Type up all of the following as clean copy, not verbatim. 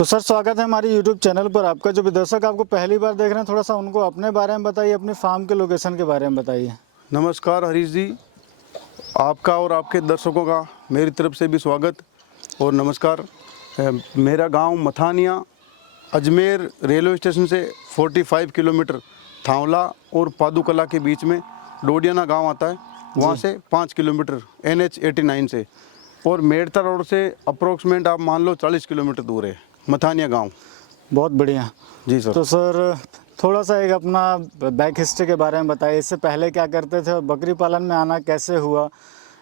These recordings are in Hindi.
तो सर स्वागत है हमारी YouTube चैनल पर आपका। जो भी दर्शक आपको पहली बार देख रहे हैं, थोड़ा सा उनको अपने बारे में बताइए, अपनी फार्म के लोकेशन के बारे में बताइए। नमस्कार हरीश जी, आपका और आपके दर्शकों का मेरी तरफ से भी स्वागत और नमस्कार। मेरा गांव मथानिया अजमेर रेलवे स्टेशन से 45 किलोमीटर थांवला और पादुकला के बीच में डोडियाना गांव आता है। वहां से 5 किलोमीटर NH 89 से, और मेड़ता रोड से अप्रोक्सीमेट आप मान लो 40 किलोमीटर दूर है मथानिया गांव। बहुत बढ़िया जी सर। तो सर थोड़ा सा एक अपना बैक हिस्ट्री के बारे में बताइए, इससे पहले क्या करते थे और बकरी पालन में आना कैसे हुआ,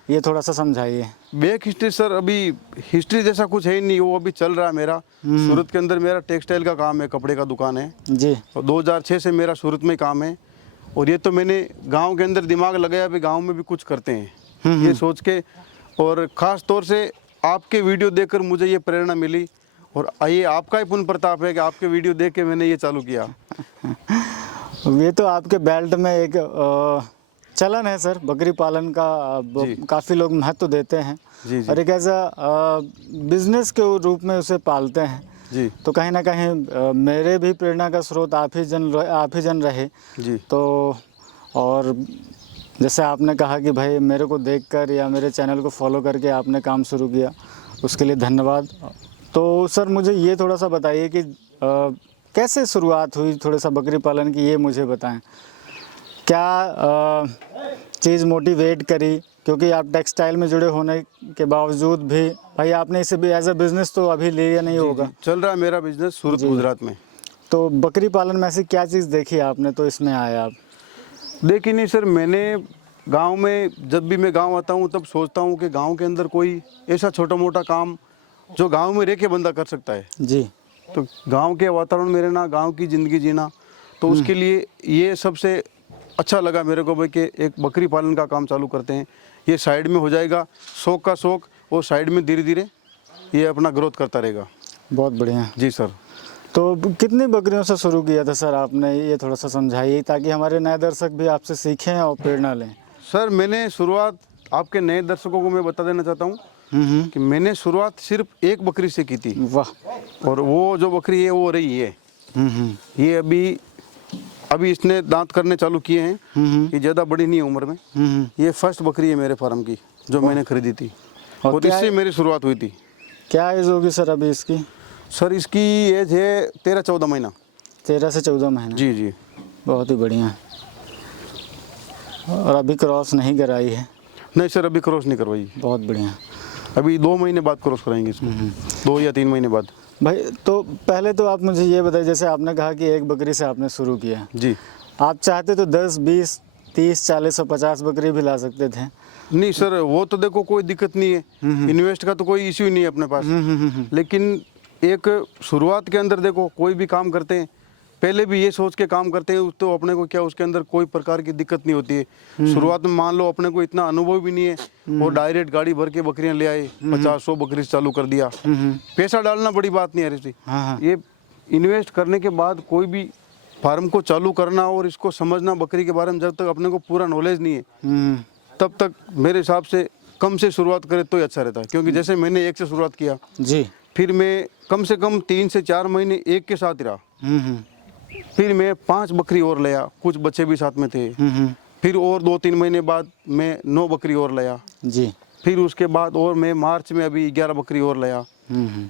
ये थोड़ा सा समझाइए। बैक हिस्ट्री सर, अभी हिस्ट्री जैसा कुछ है ही नहीं, वो अभी चल रहा है मेरा। सूरत के अंदर मेरा टेक्सटाइल का काम है, कपड़े का दुकान है जी। और 2006 से मेरा सूरत में काम है। और ये तो मैंने गांव के अंदर दिमाग लगाया भी गांव में भी कुछ करते हैं ये सोच के, और ख़ास तौर से आपके वीडियो देखकर मुझे ये प्रेरणा मिली। और ये आपका ही पुण्य प्रताप है कि आपके वीडियो देख के मैंने ये चालू किया। ये तो आपके बेल्ट में एक चलन है सर, बकरी पालन का काफ़ी लोग महत्व देते हैं। जी जी। और एक ऐसा बिजनेस के रूप में उसे पालते हैं जी। तो कहीं ना कहीं मेरे भी प्रेरणा का स्रोत आप ही जन रहे जी। तो। और जैसे आपने कहा कि भाई मेरे को देखकर या मेरे चैनल को फॉलो करके आपने काम शुरू किया, उसके लिए धन्यवाद। तो सर मुझे ये थोड़ा सा बताइए कि कैसे शुरुआत हुई थोड़ा सा बकरी पालन की, ये मुझे बताएं। क्या चीज़ मोटिवेट करी, क्योंकि आप टेक्सटाइल में जुड़े होने के बावजूद भी भाई आपने इसे भी एज अ बिज़नेस तो अभी लिया नहीं होगा। चल रहा है मेरा बिजनेस सूरत गुजरात में। तो बकरी पालन में ऐसी क्या चीज़ देखी आपने तो इसमें आए आप? देखिए नहीं सर, मैंने गांव में जब भी मैं गांव आता हूं तब सोचता हूं कि गांव के अंदर कोई ऐसा छोटा मोटा काम जो गांव में रह के बंदा कर सकता है। जी। तो गांव के वातावरण में रहना, गांव की ज़िंदगी जीना, तो उसके लिए ये सबसे अच्छा लगा मेरे को भाई कि एक बकरी पालन का काम चालू करते हैं। ये साइड में हो जाएगा, शौक का शौक, और साइड में धीरे धीरे ये अपना ग्रोथ करता रहेगा। बहुत बढ़िया जी सर। तो कितनी बकरियों से शुरू किया था सर आपने, ये थोड़ा सा समझाइए ताकि हमारे नए दर्शक भी आपसे सीखें और प्रेरणा लें। सर मैंने शुरुआत आपके नए दर्शकों को मैं बता देना चाहता हूँ कि मैंने शुरुआत सिर्फ एक बकरी से की थी। वाह। और वो जो बकरी है वो रही है। ये अभी इसने दांत करने चालू किए हैं। ये ज़्यादा बड़ी नहीं है उम्र में। ये फर्स्ट बकरी है मेरे फार्म की जो मैंने खरीदी थी, और इससे मेरी शुरुआत हुई थी। क्या एज होगी सर अभी इसकी? सर इसकी एज है 13-14 महीना। 13 से 14 महीना। जी जी। बहुत ही बढ़िया। और अभी क्रॉस नहीं कराई है? नहीं सर, अभी क्रॉस नहीं करवाई। बहुत बढ़िया। अभी 2 महीने बाद क्रॉस कराएंगे इसको। 2 या 3 महीने बाद। भाई तो पहले तो आप मुझे ये बताइए, जैसे आपने कहा कि एक बकरी से आपने शुरू किया। जी। आप चाहते तो 10, 20, 30, 40 और 50 बकरी भी ला सकते थे। नहीं सर, वो तो देखो कोई दिक्कत नहीं है, इन्वेस्ट का तो कोई इश्यू नहीं है अपने पास। लेकिन एक शुरुआत के अंदर देखो कोई भी काम करते हैं पहले भी ये सोच के काम करते हैं तो अपने को क्या उसके अंदर कोई प्रकार की दिक्कत नहीं होती है। शुरुआत में मान लो अपने को इतना अनुभव भी नहीं है और डायरेक्ट गाड़ी भर के बकरियां ले आए, 50-100 बकरी चालू कर दिया। पैसा डालना बड़ी बात नहीं है ऋषि। ये इन्वेस्ट करने के बाद कोई भी फार्म को चालू करना और इसको समझना बकरी के बारे में, जब तक अपने को पूरा नॉलेज नहीं है तब तक मेरे हिसाब से कम से शुरुआत करे तो ही अच्छा रहता है। क्योंकि जैसे मैंने एक से शुरुआत किया जी, फिर मैं कम से कम 3 से 4 महीने एक के साथ रहा। फिर मैं 5 बकरी और लाया, कुछ बच्चे भी साथ में थे। फिर और 2-3 महीने बाद मैं 9 बकरी और लाया जी। फिर उसके बाद और मैं मार्च में अभी 11 बकरी और लाया।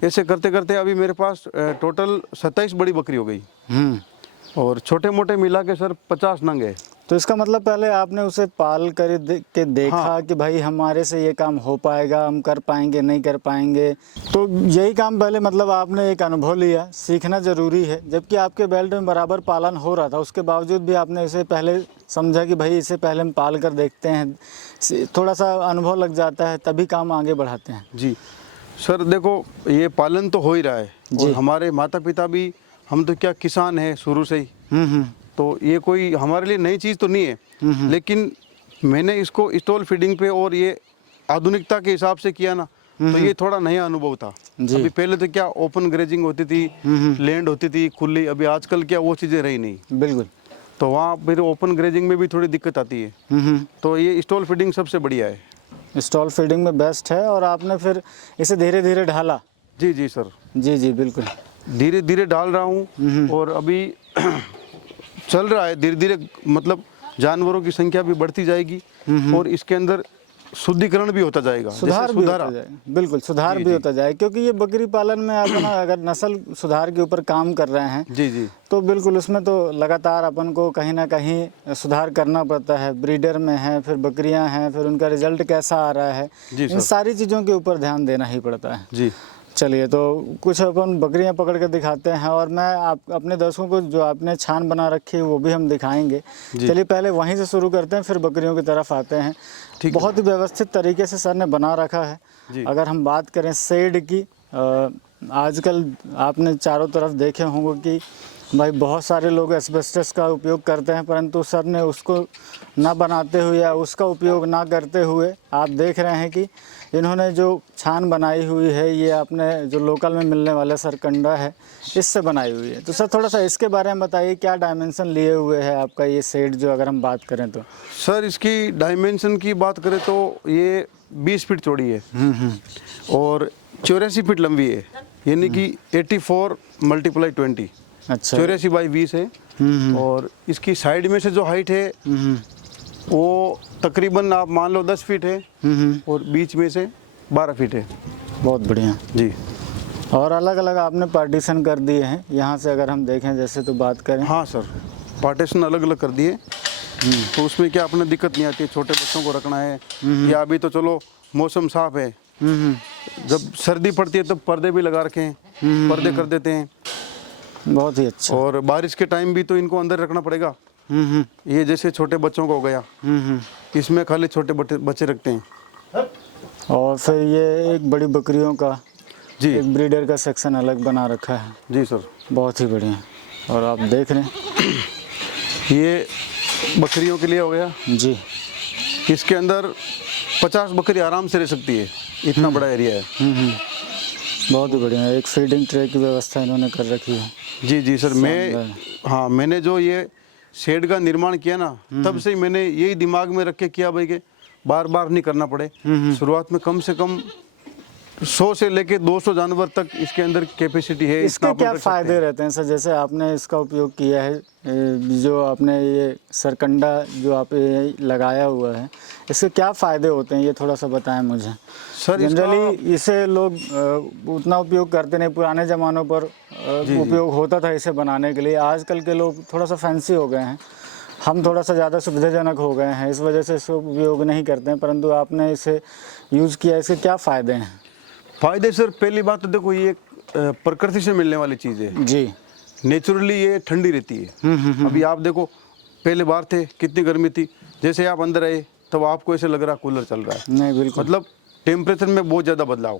ऐसे करते करते अभी मेरे पास टोटल 27 बड़ी बकरी हो गई। और छोटे मोटे मिला के सर 50 नंग है। तो इसका मतलब पहले आपने उसे पाल कर के देखा कि भाई हमारे से ये काम हो पाएगा, हम कर पाएंगे नहीं कर पाएंगे। तो यही काम पहले मतलब आपने एक अनुभव लिया, सीखना ज़रूरी है। जबकि आपके बेल्ट में बराबर पालन हो रहा था, उसके बावजूद भी आपने इसे पहले समझा कि भाई इसे पहले हम पाल कर देखते हैं, थोड़ा सा अनुभव लग जाता है तभी काम आगे बढ़ाते हैं। जी सर, देखो ये पालन तो हो ही रहा है और हमारे माता पिता भी, हम तो क्या किसान हैं शुरू से ही। तो ये कोई हमारे लिए नई चीज़ तो नहीं है। लेकिन मैंने इसको स्टॉल फीडिंग पे और ये आधुनिकता के हिसाब से किया ना, तो ये थोड़ा नया अनुभव था। अभी पहले तो क्या ओपन ग्रेजिंग होती थी, लैंड होती थी खुली, अभी आजकल क्या वो चीज़ें रही नहीं। बिल्कुल। तो वहाँ फिर ओपन ग्रेजिंग में भी थोड़ी दिक्कत आती है। तो ये स्टॉल फीडिंग सबसे बढ़िया है। स्टॉल फीडिंग में बेस्ट है। और आपने फिर इसे धीरे धीरे ढाला? जी जी सर। जी जी बिल्कुल। धीरे धीरे डाल रहा हूँ और अभी चल रहा है धीरे धीरे, मतलब जानवरों की संख्या भी बढ़ती जाएगी और इसके अंदर शुद्धिकरण भी होता जाएगा, सुधार भी होता जाए, बिल्कुल सुधार भी होता जाए, क्योंकि ये बकरी पालन में अपना अगर नस्ल सुधार के ऊपर काम कर रहे हैं जी जी तो बिल्कुल उसमें तो लगातार अपन को कहीं ना कहीं सुधार करना पड़ता है। ब्रीडर में है, फिर बकरियां हैं, फिर उनका रिजल्ट कैसा आ रहा है, इन सारी चीज़ों के ऊपर ध्यान देना ही पड़ता है जी। चलिए, तो कुछ अपन बकरियां पकड़ के दिखाते हैं और मैं आप अपने दर्शकों को जो आपने छान बना रखी है वो भी हम दिखाएंगे। चलिए पहले वहीं से शुरू करते हैं, फिर बकरियों की तरफ आते हैं। बहुत ही व्यवस्थित तरीके से सर ने बना रखा है। अगर हम बात करें शेड की, आजकल आपने चारों तरफ देखे होंगे कि भाई बहुत सारे लोग एस्बेस्टस का उपयोग करते हैं, परंतु सर ने उसको ना बनाते हुए या उसका उपयोग ना करते हुए आप देख रहे हैं कि इन्होंने जो छान बनाई हुई है ये अपने जो लोकल में मिलने वाला सरकंडा है इससे बनाई हुई है। तो सर थोड़ा सा इसके बारे में बताइए, क्या डायमेंशन लिए हुए है आपका ये सेट जो अगर हम बात करें तो? सर इसकी डायमेंशन की बात करें तो ये 20 फीट चौड़ी है और 84 फीट लंबी है, यानी कि 84 × 20। अच्छा, 84/20 है। और इसकी साइड में से जो हाइट है वो तकरीबन आप मान लो 10 फीट है और बीच में से 12 फीट है। बहुत बढ़िया जी। और अलग अलग आपने पार्टीशन कर दिए हैं, यहाँ से अगर हम देखें जैसे तो बात करें। हाँ सर, पार्टीशन अलग अलग कर दिए, तो उसमें क्या अपने दिक्कत नहीं आती है। छोटे बच्चों को रखना है या अभी तो चलो मौसम साफ है, जब सर्दी पड़ती है तब पर्दे भी लगा रखे हैं, पर्दे कर देते हैं। बहुत ही अच्छा। और बारिश के टाइम भी तो इनको अंदर रखना पड़ेगा। ये जैसे छोटे बच्चों का हो गया, इसमें खाली छोटे बच्चे रखते हैं। और फिर ये एक बड़ी बकरियों का जी एक ब्रीडर का सेक्शन अलग बना रखा है। जी सर, बहुत ही बढ़िया। और आप देख रहे हैं ये बकरियों के लिए हो गया जी, इसके अंदर 50 बकरी आराम से रह सकती है, इतना बड़ा एरिया है। बहुत ही बढ़िया। एक फीडिंग ट्रे की व्यवस्था इन्होंने कर रखी है। जी जी सर, मैंने जो ये शेड का निर्माण किया ना, तब से ही मैंने यही दिमाग में रख के किया भाई कि बार बार नहीं करना पड़े। शुरुआत में कम से कम 100 से लेके 200 जानवर तक इसके अंदर कैपेसिटी है। इसके क्या फ़ायदे रहते हैं सर? जैसे आपने इसका उपयोग किया है, जो आपने ये सरकंडा जो आप लगाया हुआ है, इसके क्या फ़ायदे होते हैं ये थोड़ा सा बताएं मुझे। सर जनरली इसे लोग उतना उपयोग करते नहीं, पुराने ज़मानों पर उपयोग होता था इसे बनाने के लिए। आजकल के लोग थोड़ा सा फैंसी हो गए हैं, हम थोड़ा सा ज़्यादा सुविधाजनक हो गए हैं, इस वजह से इसका उपयोग नहीं करते हैं, परंतु आपने इसे यूज़ किया, इसके क्या फ़ायदे हैं? फ़ायदे सर, पहली बात तो देखो ये प्रकृति से मिलने वाली चीज़ है जी। नेचुरली ये ठंडी रहती है। अभी आप देखो पहले बार थे कितनी गर्मी थी, जैसे आप अंदर आए तब आपको ऐसे लग रहा कूलर चल रहा है। नहीं बिल्कुल, मतलब टेम्परेचर में बहुत ज़्यादा बदलाव।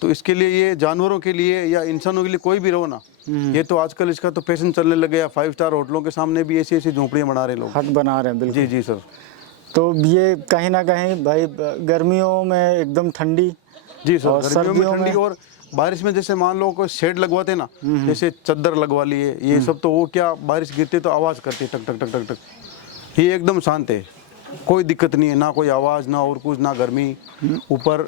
तो इसके लिए ये जानवरों के लिए या इंसानों के लिए कोई भी रहो ना, ये तो आजकल इसका तो फैशन चलने लगे। 5 स्टार होटलों के सामने भी ऐसी ऐसी झोंपड़ियाँ बना रहे लोग, हट बना रहे हैं। बिल्कुल जी जी सर। तो ये कहीं ना कहीं भाई गर्मियों में एकदम ठंडी, जी सर, और गर्मियों में ठंडी, और बारिश में जैसे मान लो कोई शेड लगवाते ना, जैसे चद्दर लगवा लिए ये सब, तो वो क्या बारिश गिरती तो आवाज़ करती है टक टक टक टक टक। ये एकदम शांत है, कोई दिक्कत नहीं है, ना कोई आवाज़ ना और कुछ, ना गर्मी। ऊपर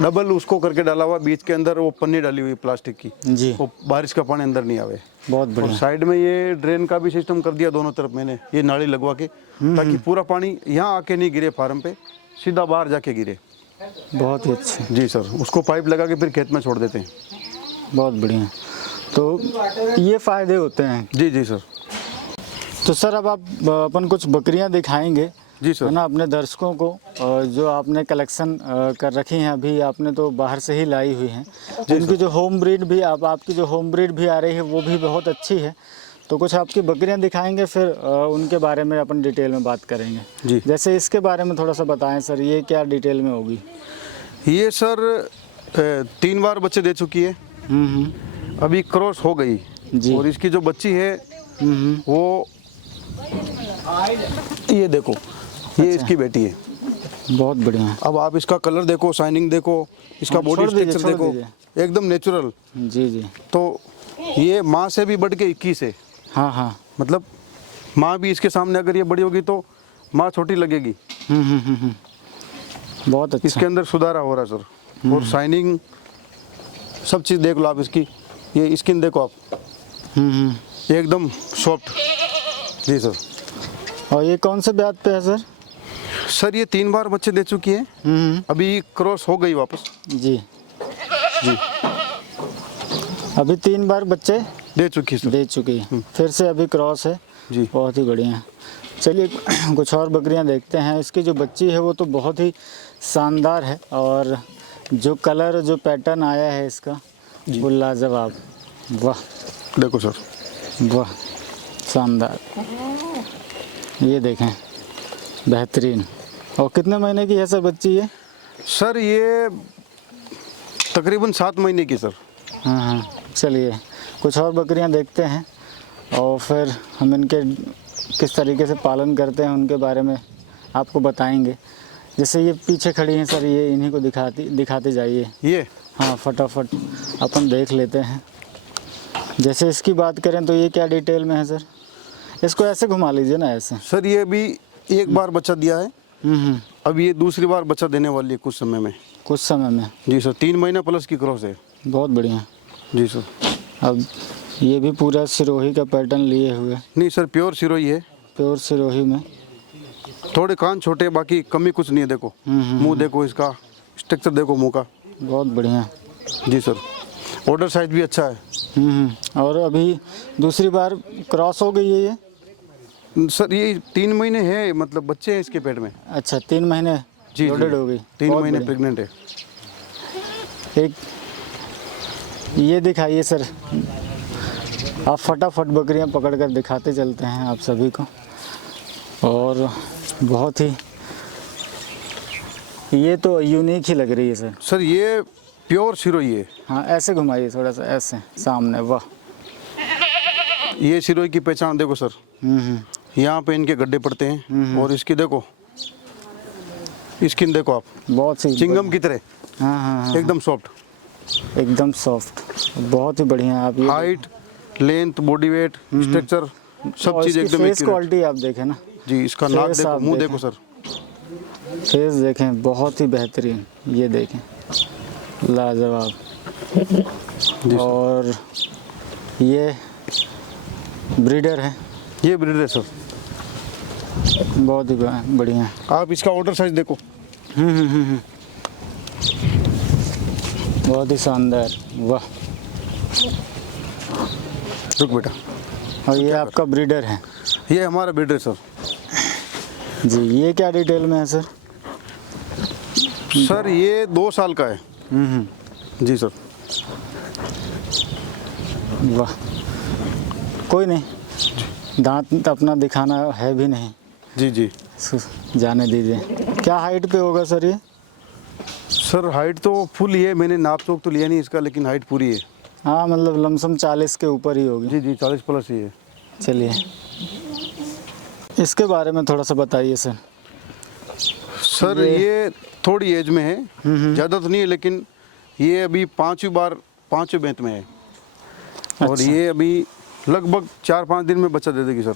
डबल उसको करके डाला हुआ, बीच के अंदर वो पन्नी डाली हुई प्लास्टिक की जी, वो बारिश का पानी अंदर नहीं आवे। बहुत और बढ़िया। साइड में ये ड्रेन का भी सिस्टम कर दिया दोनों तरफ मैंने, ये नाली लगवा के, ताकि पूरा पानी यहाँ आके नहीं गिरे फार्म पे, सीधा बाहर जाके गिरे। बहुत ही अच्छा, जी सर, उसको पाइप लगा के फिर खेत में छोड़ देते हैं। बहुत बढ़िया। तो ये फ़ायदे होते हैं। जी जी सर। तो सर अब आप अपन कुछ बकरियां दिखाएंगे जी सर, है ना अपने दर्शकों को, जो आपने कलेक्शन कर रखी हैं, अभी आपने तो बाहर से ही लाई हुई हैं। उनकी जो होम ब्रीड भी आपकी जो होम ब्रीड भी आ रही है वो भी बहुत अच्छी है। तो कुछ आपकी बकरियां दिखाएंगे, फिर उनके बारे में अपन डिटेल में बात करेंगे। जी। जैसे इसके बारे में थोड़ा सा बताएं सर, ये क्या डिटेल में होगी? ये सर 3 बार बच्चे दे चुकी है, अभी क्रॉस हो गई जी। और इसकी जो बच्ची है वो ये देखो, ये इसकी बेटी है। बहुत बढ़िया। अब आप इसका कलर देखो, शाइनिंग देखो, इसका बॉडी स्ट्रक्चर देखो, एकदम नेचुरल। जी जी। तो ये माँ से भी बढ़ के 21 है। हाँ हाँ, मतलब माँ भी इसके सामने अगर ये बड़ी होगी तो माँ छोटी लगेगी। बहुत अच्छा। इसके अंदर सुधारा हो रहा है सर, और शाइनिंग सब चीज़ देख लो आप इसकी। ये स्किन देखो आप, एकदम सॉफ्ट। जी सर। और ये कौन से ब्याज पे है सर? सर ये 3 बार बच्चे दे चुकी है, अभी क्रॉस हो गई वापस। जी जी अभी 3 बार बच्चे दे चुकी है सर। दे चुकी है, फिर से अभी क्रॉस है। जी बहुत ही बढ़िया। चलिए कुछ और बकरियां देखते हैं। इसकी जो बच्ची है वो तो बहुत ही शानदार है, और जो कलर जो पैटर्न आया है इसका वो लाजवाब। वाह देखो सर, वाह शानदार। ये देखें, बेहतरीन। और कितने महीने की है सर बच्ची ये? सर ये तकरीबन 7 महीने की सर। हाँ, चलिए कुछ और बकरियां देखते हैं और फिर हम इनके किस तरीके से पालन करते हैं उनके बारे में आपको बताएंगे। जैसे ये पीछे खड़ी हैं सर, ये इन्हीं को दिखाते जाइए। ये हाँ फटाफट अपन देख लेते हैं। जैसे इसकी बात करें तो ये क्या डिटेल में है सर? इसको ऐसे घुमा लीजिए ना, ऐसे। सर ये अभी एक बार बच्चा दिया है, अब ये दूसरी बार बच्चा देने वाली है कुछ समय में। कुछ समय में? जी सर, 3 महीना प्लस की क्रॉस है। बहुत बढ़िया। जी सर। अब ये भी पूरा सिरोही का पैटर्न लिए हुए? नहीं सर, प्योर सिरोही है। प्योर सिरोही में थोड़े कान छोटे, बाकी कमी कुछ नहीं है। देखो मुंह देखो, इसका स्ट्रक्चर देखो मुंह का। बहुत बढ़िया। जी सर, ऑर्डर साइज भी अच्छा है। और अभी दूसरी बार क्रॉस हो गई है ये? सर ये 3 महीने है, मतलब बच्चे हैं इसके पेट में। अच्छा 3 महीने जी लोडेड हो गई? 3 बहुत महीने बढ़िया। प्रेग्नेंट है। एक ये दिखाइए सर, आप फटाफट बकरियां पकड़ कर दिखाते चलते हैं आप सभी को। और बहुत ही ये तो यूनिक ही लग रही है सर। सर ये प्योर सिरोही है। हाँ ऐसे घुमाइए थोड़ा सा, ऐसे सामने। वाह ये सिरोही की पहचान देखो सर, यहाँ पे इनके गड्ढे पड़ते हैं। और इसकी देखो स्किन देखो आप, बहुत सी चिंगम की तरह। हाँ, एकदम सॉफ्ट, एकदम सॉफ्ट। बहुत ही बढ़िया। आप ये height, length, body weight, structure, सब और चीज़ इसकी एकदम फेस accurate। क्वालिटी आप देखें ना। जी इसका नाक फेस देखो, आप मुंह देखें। देखो सर। फेस देखें, बहुत ही बेहतरीन। ये देखें, लाजवाब। और ये ब्रीडर है? ये ब्रीडर है सर। बहुत ही बढ़िया। आप इसका ऑर्डर साइज देखो। बहुत ही शानदार। वाह। रुक बेटा। और ये आपका ब्रीडर है? ये हमारा ब्रीडर सर। जी ये क्या डिटेल में है सर? सर ये 2 साल का है। जी सर। वाह, कोई नहीं, दांत अपना दिखाना है भी नहीं। जी जी जाने दीजिए। क्या हाइट पे होगा सर ये? सर हाइट तो फुल ही है, मैंने नाप तोप तो लिया नहीं इसका, लेकिन हाइट पूरी है। हाँ मतलब लमसम 40 के ऊपर ही होगी। जी जी 40 प्लस ही है। चलिए इसके बारे में थोड़ा सा बताइए सर। सर ये थोड़ी एज में है, ज़्यादा तो नहीं है, लेकिन ये अभी 5वीं बेंत में है। और अच्छा। ये अभी लगभग 4-5 दिन में बच्चा दे देगी सर।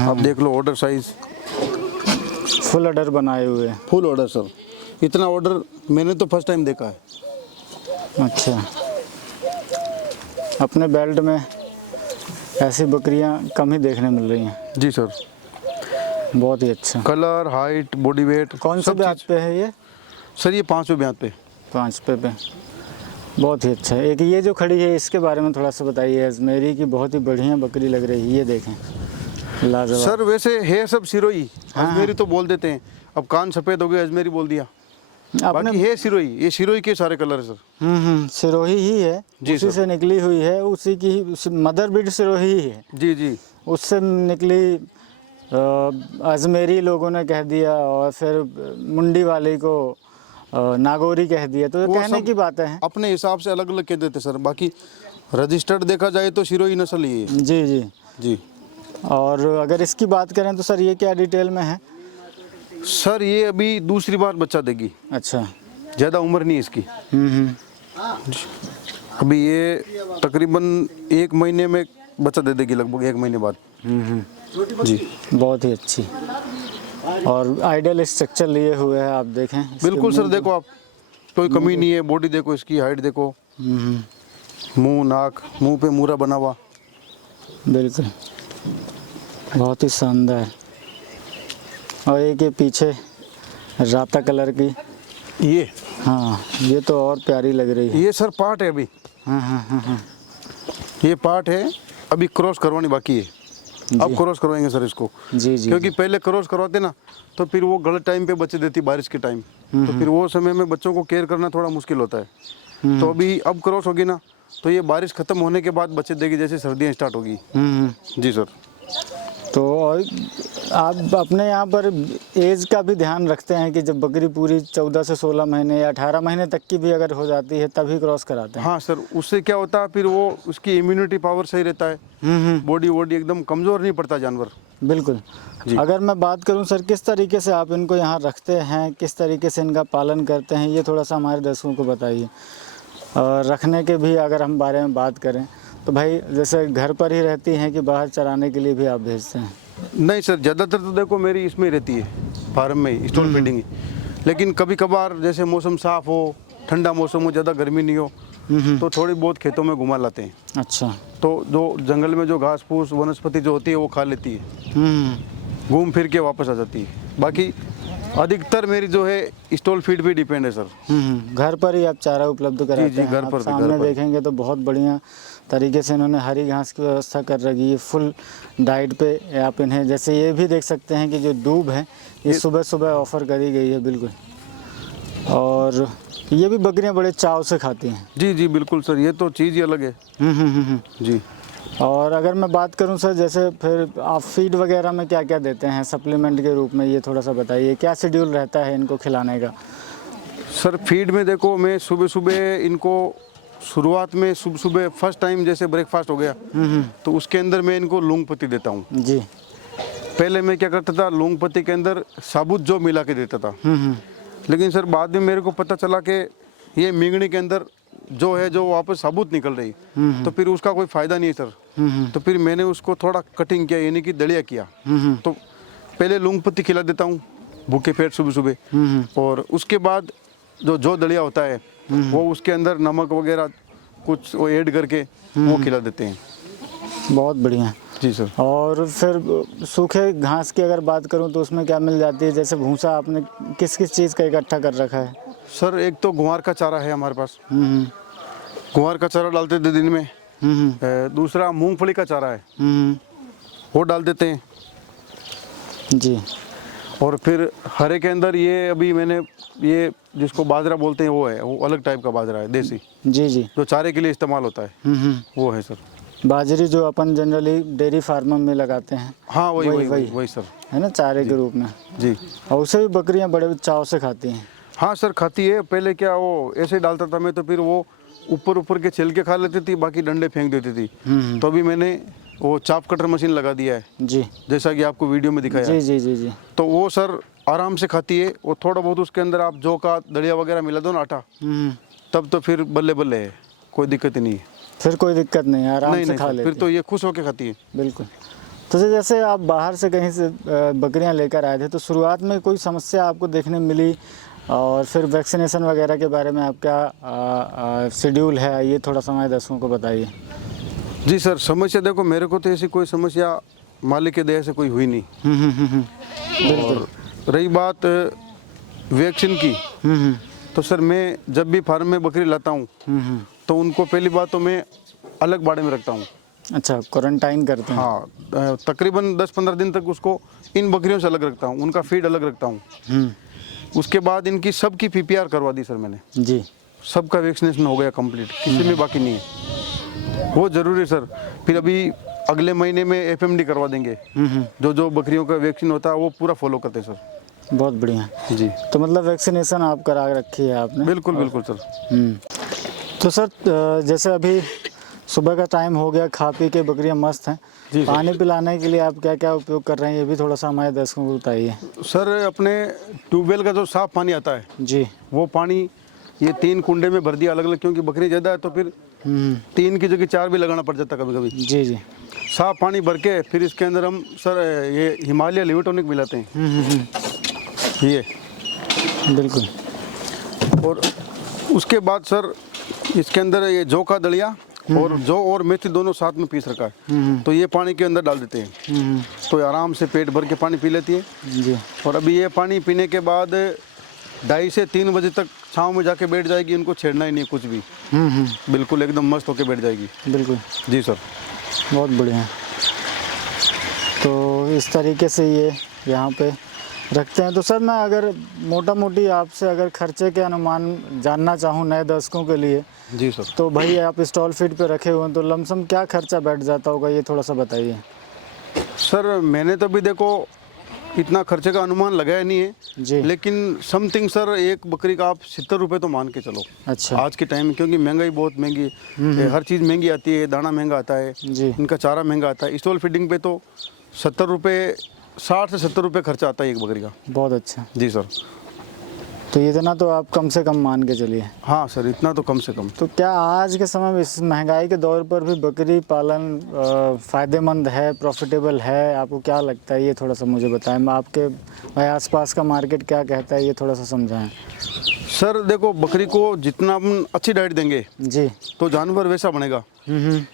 आप देख लो ऑर्डर साइज, फुल ऑर्डर बनाए हुए हैं? Full order sir. इतना ऑर्डर मैंने तो फर्स्ट टाइम देखा है। अच्छा, अपने बेल्ट में ऐसी बकरियां कम ही देखने मिल रही हैं। जी सर। बहुत ही अच्छा। कलर, हाइट, बॉडी वेट, कौन से सब ब्याज चीज़। पे है ये? सर ये 5वें ब्याज पे। 5 पे। बहुत ही अच्छा। एक ये जो खड़ी है इसके बारे में थोड़ा सा बताइए। अजमेरी की बहुत ही बढ़िया बकरी लग रही है। ये देखें, लाजवाब। सर वैसे है सब सिरोही, अजमेरी तो बोल देते हैं। अब कान सफ़ेद हो गए, अजमेरी बोल दिया। अपने बाकी है सिरोही, ये सिरोही के सारे कलर है सर। सिरोही ही है, जी उसी सर। से निकली हुई है, उसी की मदर ब्रीड सिरोही ही है। जी जी उससे निकली अजमेरी लोगों ने कह दिया, और फिर मुंडी वाले को नागौरी कह दिया। तो ये वो कहने सब की बात है। अपने हिसाब से अलग अलग कह देते सर। बाकी रजिस्टर्ड देखा जाए तो सिरोही नस्ल ही है। जी जी। जी और अगर इसकी बात करें तो सर ये क्या डिटेल में है? सर ये अभी दूसरी बार बच्चा देगी। अच्छा। ज़्यादा उम्र नहीं है इसकी। अभी ये तकरीबन 1 महीने में बच्चा दे देगी, लगभग 1 महीने बाद। जी बहुत ही अच्छी। और आइडियल स्ट्रक्चर लिए हुए है, आप देखें। इसके बिल्कुल सर, मुंह- देखो आप, कोई कमी नहीं है। बॉडी देखो इसकी, हाइट देखो। मुंह नाक, मुंह पे मूरा बना हुआ। बिल्कुल, बहुत ही शानदार। और एक ये पीछे राता कलर की, ये हाँ ये तो और प्यारी लग रही है। ये सर पार्ट है अभी। हाँ हाँ हाँ हाँ ये पार्ट है, अभी क्रॉस करवानी बाकी है। अब क्रॉस करवाएंगे सर इसको। जी जी क्योंकि पहले क्रॉस करवाते ना तो फिर वो गलत टाइम पे बच्चे देती बारिश के टाइम, तो फिर वो समय में बच्चों को केयर करना थोड़ा मुश्किल होता है। तो अभी अब क्रॉस होगी ना तो ये बारिश खत्म होने के बाद बच्चे देगी जैसे सर्दियाँ स्टार्ट होगी। जी सर। तो और आप अपने यहाँ पर एज का भी ध्यान रखते हैं कि जब बकरी पूरी 14 से 16 महीने या 18 महीने तक की भी अगर हो जाती है तभी क्रॉस कराते हैं? हाँ सर, उससे क्या होता है फिर वो उसकी इम्यूनिटी पावर सही रहता है, बॉडी वॉडी एकदम कमज़ोर नहीं पड़ता जानवर। बिल्कुल। अगर मैं बात करूं सर, किस तरीके से आप इनको यहाँ रखते हैं, किस तरीके से इनका पालन करते हैं, ये थोड़ा सा हमारे दर्शकों को बताइए। और रखने के भी अगर हम बारे में बात करें तो भाई जैसे घर पर ही रहती हैं कि बाहर चराने के लिए भी आप भेजते हैं? नहीं सर, ज़्यादातर तो देखो मेरी इसमें ही रहती है, फार्म में ही, स्टॉल फीडिंग ही। लेकिन कभी कभार जैसे मौसम साफ़ हो, ठंडा मौसम हो, ज़्यादा गर्मी नहीं हो, तो थोड़ी बहुत खेतों में घुमा लाते हैं। अच्छा। तो जो जंगल में जो घास फूस वनस्पति जो होती है वो खा लेती है, घूम फिर के वापस आ जाती है। बाकी अधिकतर मेरी जो है स्टॉल फीड पे डिपेंड है सर। घर पर ही आप चारा उपलब्ध कराते जी, हैं? घर आप पर, सामने घर पर। देखेंगे तो बहुत बढ़िया तरीके से इन्होंने हरी घास की व्यवस्था कर रखी है, फुल डाइट पे आप इन्हें, जैसे ये भी देख सकते हैं कि जो दूब है ये सुबह सुबह ऑफर करी गई है। बिल्कुल। और ये भी बकरियां बड़े चाव से खाती हैं। जी जी बिल्कुल सर, ये तो चीज़ ही अलग है। जी। और अगर मैं बात करूं सर, जैसे फिर आप फीड वगैरह में क्या क्या देते हैं सप्लीमेंट के रूप में, ये थोड़ा सा बताइए, क्या शेड्यूल रहता है इनको खिलाने का? सर फीड में देखो मैं सुबह सुबह इनको शुरुआत में सुबह सुबह फर्स्ट टाइम जैसे ब्रेकफास्ट हो गया तो उसके अंदर मैं इनको लौंग पत्ती देता हूँ। जी। पहले मैं क्या करता था, लौंग पत्ती के अंदर साबुत जौ मिला के देता था। लेकिन सर बाद में मेरे को पता चला कि ये मिंगनी के अंदर जो है जो वापस साबुत निकल रही, तो फिर उसका कोई फ़ायदा नहीं है सर। तो फिर मैंने उसको थोड़ा कटिंग किया, यानी कि दलिया किया। तो पहले लौंग पत्ती खिला देता हूँ भूखे पेट सुबह सुबह, और उसके बाद जो दलिया होता है वो उसके अंदर नमक वगैरह कुछ वो ऐड करके वो खिला देते हैं। बहुत बढ़िया। जी सर। और फिर सूखे घास की अगर बात करूं तो उसमें क्या मिल जाती है? जैसे भूसा आपने किस किस चीज़ का इकट्ठा कर रखा है? सर एक तो गुआर का चारा है हमारे पास, गुआर का चारा डालते थे दिन में। दूसरा मूंगफली का चारा है, वो डाल देते हैं। जी। और फिर हरे के अंदर ये अभी मैंने ये जिसको बाजरा बोलते हैं वो है, वो अलग टाइप का बाजरा है, देसी, जी जी। जो चारे के लिए इस्तेमाल होता है, वो है सर। बाजरी जो अपन जनरली डेयरी फार्म में लगाते हैं। हाँ वही सर, है ना, चारे के रूप में। जी। और उसे भी बकरियां बड़े चाव से खाती हैं। हाँ सर खाती है। पहले क्या वो ऐसे डालता था मैं, तो फिर वो ऊपर के छिलके खा लेती थी, बाकी डंडे फेंक देती थी। तो अभी मैंने वो चाप कटर मशीन लगा दिया है, जी, जैसा कि आपको वीडियो में दिखाया। जी जी जी जी। तो वो सर आराम से खाती है, और थोड़ा बहुत उसके अंदर आप जौ का दलिया वगैरह मिला दो ना, आटा, तब तो फिर बल्ले बल्ले है, कोई दिक्कत ही नहीं है। फिर कोई दिक्कत नहीं है, आराम नहीं से नहीं खा सर, लेती फिर तो ये खुश होके खाती है। बिल्कुल। तो जैसे आप बाहर से कहीं से बकरियां लेकर आए थे, तो शुरुआत में कोई समस्या आपको देखने मिली? और फिर वैक्सीनेशन वगैरह के बारे में आपका शेड्यूल है, ये थोड़ा सा हमारे दर्शकों को बताइए। जी सर, समस्या देखो मेरे को तो ऐसी कोई समस्या मालिक के दया से कोई हुई नहीं। और रही बात वैक्सीन की, तो सर मैं जब भी फार्म में बकरी लाता हूँ तो उनको पहली बात तो मैं अलग बाड़े में रखता हूँ। अच्छा, क्वारंटाइन करते हैं? हाँ, तकरीबन 10-15 दिन तक उसको इन बकरियों से अलग रखता हूँ, उनका फीड अलग रखता हूँ। उसके बाद इनकी सबकी PPR करवा दी सर मैंने। जी। सबका वैक्सीनेशन हो गया कंप्लीट, किसी में बाकी नहीं है, वो ज़रूरी सर। फिर अभी अगले महीने में FMD करवा देंगे, जो बकरियों का वैक्सीन होता है वो पूरा फॉलो करते हैं सर। बहुत बढ़िया जी। तो मतलब वैक्सीनेशन आप करा रखी है आपने? बिल्कुल बिल्कुल सर। तो सर जैसे अभी सुबह का टाइम हो गया, खा पी के बकरियां मस्त हैं, पानी पिलाने के लिए आप क्या क्या उपयोग कर रहे हैं, ये भी थोड़ा सा हमारे दर्शकों को बताइए। सर अपने ट्यूबवेल का जो साफ पानी आता है जी, वो पानी ये 3 कुंडे में भर दिया अलग अलग, क्योंकि बकरी ज़्यादा है तो फिर 3 की जगह 4 भी लगाना पड़ जाता कभी कभी। जी जी। साफ पानी भर के फिर इसके अंदर हम सर ये हिमालय लिवर टॉनिक मिलाते हैं, ये बिल्कुल। और उसके बाद सर इसके अंदर ये जौ का दलिया और जौ और मेथी दोनों साथ में पीस रखा है, तो ये पानी के अंदर डाल देते हैं, तो आराम से पेट भर के पानी पी लेती है जी। और अभी ये पानी पीने के बाद 2:30 से 3 बजे तक छाँव में जाके बैठ जाएगी, इनको छेड़ना ही नहीं कुछ भी, बिल्कुल एकदम मस्त होके बैठ जाएगी। बिल्कुल। जी सर। बहुत बढ़िया। तो इस तरीके से ये यहाँ पे रखते हैं। तो सर मैं अगर मोटा मोटी आपसे अगर खर्चे के अनुमान जानना चाहूँ नए दर्शकों के लिए, जी सर। तो भाई आप स्टॉल फीड पे रखे हुए हैं, तो लमसम क्या खर्चा बैठ जाता होगा, ये थोड़ा सा बताइए। सर मैंने तो अभी देखो इतना खर्चे का अनुमान लगाया नहीं है जी। लेकिन समथिंग सर एक बकरी का आप 70 रुपये तो मान के चलो। अच्छा। आज के टाइम में, क्योंकि महंगाई बहुत महंगी है, हर चीज़ महंगी आती है, दाना महंगा आता है, जी। इनका चारा महंगा आता है। स्टॉल फीडिंग पे तो 70 रुपये, 60 से 70 रुपये खर्चा आता है एक बकरी का। बहुत अच्छा। जी सर। तो इतना तो आप कम से कम मान के चलिए। हाँ सर, इतना तो कम से कम। तो क्या आज के समय में इस महंगाई के दौर पर भी बकरी पालन फ़ायदेमंद है, प्रॉफिटेबल है? आपको क्या लगता है, ये थोड़ा सा मुझे बताएं। मैं आपके भाई आसपास का मार्केट क्या कहता है, ये थोड़ा सा समझाएं। सर देखो, बकरी को जितना हम अच्छी डाइट देंगे जी। तो जानवर वैसा बनेगा,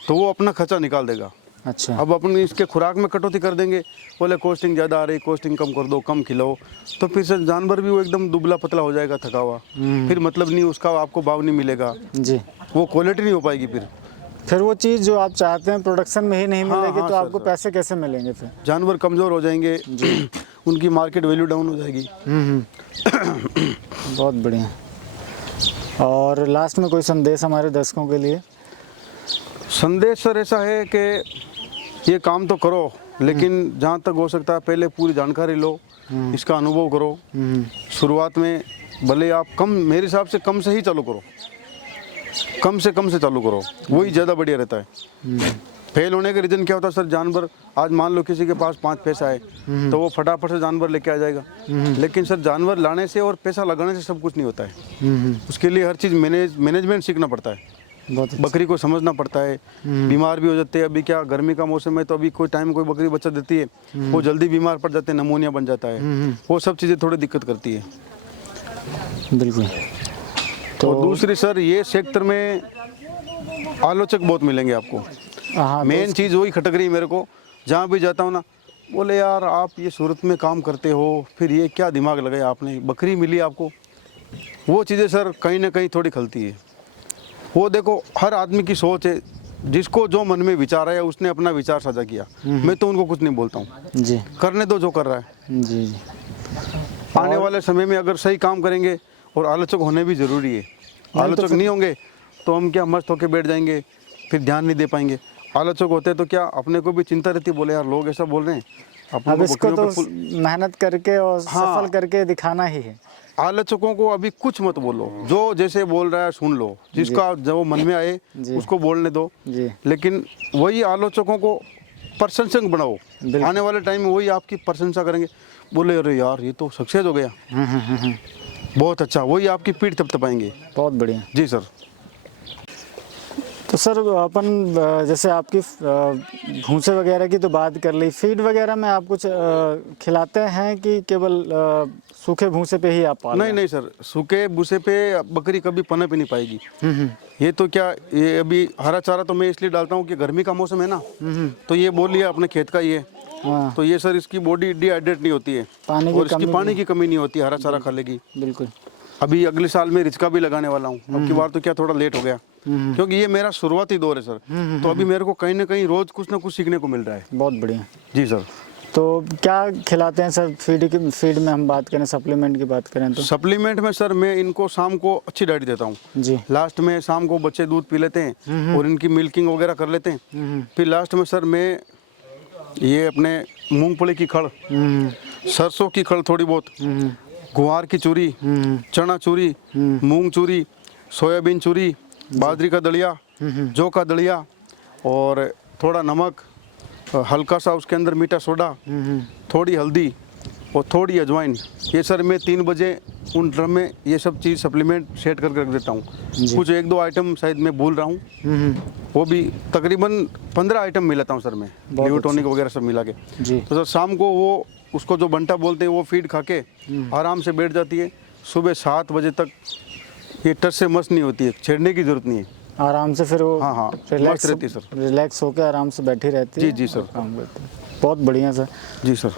तो वो अपना खर्चा निकाल देगा। अच्छा। अब अपनी इसके खुराक में कटौती कर देंगे, बोले कॉस्टिंग ज़्यादा आ रही, कॉस्टिंग कम कर दो, कम खिलाओ, तो फिर सर जानवर भी वो एकदम दुबला पतला हो जाएगा, थका हुआ, फिर मतलब नहीं, उसका आपको भाव नहीं मिलेगा जी। वो क्वालिटी नहीं हो पाएगी। फिर वो चीज़ जो आप चाहते हैं प्रोडक्शन में ही नहीं हाँ, मिलेगी, हाँ, तो सर, आपको सर। पैसे कैसे मिलेंगे फिर? जानवर कमज़ोर हो जाएंगे, उनकी मार्केट वैल्यू डाउन हो जाएगी। बहुत बढ़िया। और लास्ट में कोई संदेश हमारे दर्शकों के लिए? संदेश सर ऐसा है कि ये काम तो करो, लेकिन जहाँ तक हो सकता है पहले पूरी जानकारी लो, इसका अनुभव करो। शुरुआत में भले आप कम, मेरे हिसाब से कम से ही चालू करो, कम से चालू करो, वही ज़्यादा बढ़िया रहता है। फेल होने का रीज़न क्या होता है सर, जानवर आज मान लो किसी के पास 5 पैसा है तो वो फटाफट से जानवर लेके आ जाएगा, लेकिन सर जानवर लाने से और पैसा लगाने से सब कुछ नहीं होता है। उसके लिए हर चीज़ मैनेजमेंट सीखना पड़ता है, बहुत अच्छा। बकरी को समझना पड़ता है, बीमार भी हो जाते हैं। अभी क्या गर्मी का मौसम है, तो अभी कोई टाइम कोई बकरी बच्चा देती है, वो जल्दी बीमार पड़ जाते हैं, नमोनिया बन जाता है, वो सब चीज़ें थोड़ी दिक्कत करती है। बिल्कुल। तो दूसरी सर, ये सेक्टर में आलोचक बहुत मिलेंगे आपको। हाँ, मेन चीज़ वही खटक रही मेरे को, जहाँ भी जाता हूँ ना, बोले यार आप ये सूरत में काम करते हो, फिर ये क्या दिमाग लगाया आपने, बकरी मिली आपको, वो चीज़ें सर कहीं ना कहीं थोड़ी खलती है। वो देखो हर आदमी की सोच है, जिसको जो मन में विचार आया उसने अपना विचार साझा किया, मैं तो उनको कुछ नहीं बोलता हूँ, जी। करने दो जो कर रहा है। जी। आने वाले समय में अगर सही काम करेंगे, और आलोचक होने भी ज़रूरी है, आलोचक नहीं होंगे तो हम क्या मस्त होके बैठ जाएंगे, फिर ध्यान नहीं दे पाएंगे। आलोचक होते तो क्या अपने को भी चिंता रहती, बोले यार लोग ऐसा बोल रहे हैं, अब इसको तो मेहनत करके और सफल करके दिखाना ही है। आलोचकों को अभी कुछ मत बोलो, जो जैसे बोल रहा है सुन लो, जिसका जो मन में आए उसको बोलने दो, लेकिन वही आलोचकों को प्रशंसक बनाओ। आने वाले टाइम में वही आपकी प्रशंसा करेंगे, बोले अरे यार ये तो सक्सेस हो गया, बहुत अच्छा, वही आपकी पीठ थपथपाएंगे। बहुत बढ़िया। जी सर। तो सर अपन जैसे आपकी भूसे वगैरह की तो बात कर ली, फीड वगैरह में आप कुछ खिलाते हैं कि केवल सूखे भूसे पे ही आप पाल रहे हैं? नहीं सर, सूखे भूसे पे बकरी कभी पनप ही नहीं पाएगी। ये तो क्या, ये अभी हरा चारा तो मैं इसलिए डालता हूँ कि गर्मी का मौसम है ना, तो ये बोल लिया अपने खेत का ये, तो ये सर इसकी बॉडी डिहाइड्रेट नहीं होती है, और इसकी पानी की कमी नहीं होती, हरा चारा खा लेगी। बिल्कुल। अभी अगले साल में रिचका भी लगाने वाला हूँ, अब की बार तो क्या थोड़ा लेट हो गया, क्योंकि ये मेरा शुरुआती दौर है सर, तो अभी मेरे को कहीं ना कहीं रोज कुछ ना कुछ सीखने को मिल रहा है। बहुत बढ़िया। जी सर। तो क्या खिलाते हैं सर फीड में हम बात करें, सप्लीमेंट की बात करें तो? सप्लीमेंट में सर मैं इनको शाम को अच्छी डाइट देता हूँ जी। लास्ट में शाम को बच्चे दूध पी लेते हैं और इनकी मिल्किंग वगैरह कर लेते हैं, फिर लास्ट में सर मैं ये अपने मूंगफली की खड़, सरसों की खड़ थोड़ी बहुत, गुआर की चूरी, चना चूरी, मूंग चूरी, सोयाबीन चूरी, बाजरी का दलिया, जौ का दलिया, और थोड़ा नमक, हल्का सा उसके अंदर मीठा सोडा, थोड़ी हल्दी और थोड़ी अजवाइन, ये सर मैं 3 बजे उन ड्रम में ये सब चीज़ सप्लीमेंट सेट करके रख देता हूँ। कुछ 1-2 आइटम शायद मैं भूल रहा हूँ, वो भी तकरीबन 15 आइटम मिलाता हूँ सर मैं, न्यूटॉनिक वगैरह सब मिला के। तो सर शाम को वो उसको जो बंटा बोलते हैं वो फीड खा के आराम से बैठ जाती है, सुबह 7 बजे तक ये टच से मस नहीं होती है, छेड़ने की ज़रूरत नहीं है। आराम से फिर वो हाँ, हाँ, मस्त रहती है सर। रिलैक्स होकर आराम से बैठी रहती है जी, जी सर। और काम करती है। बहुत बढ़िया सर। जी सर।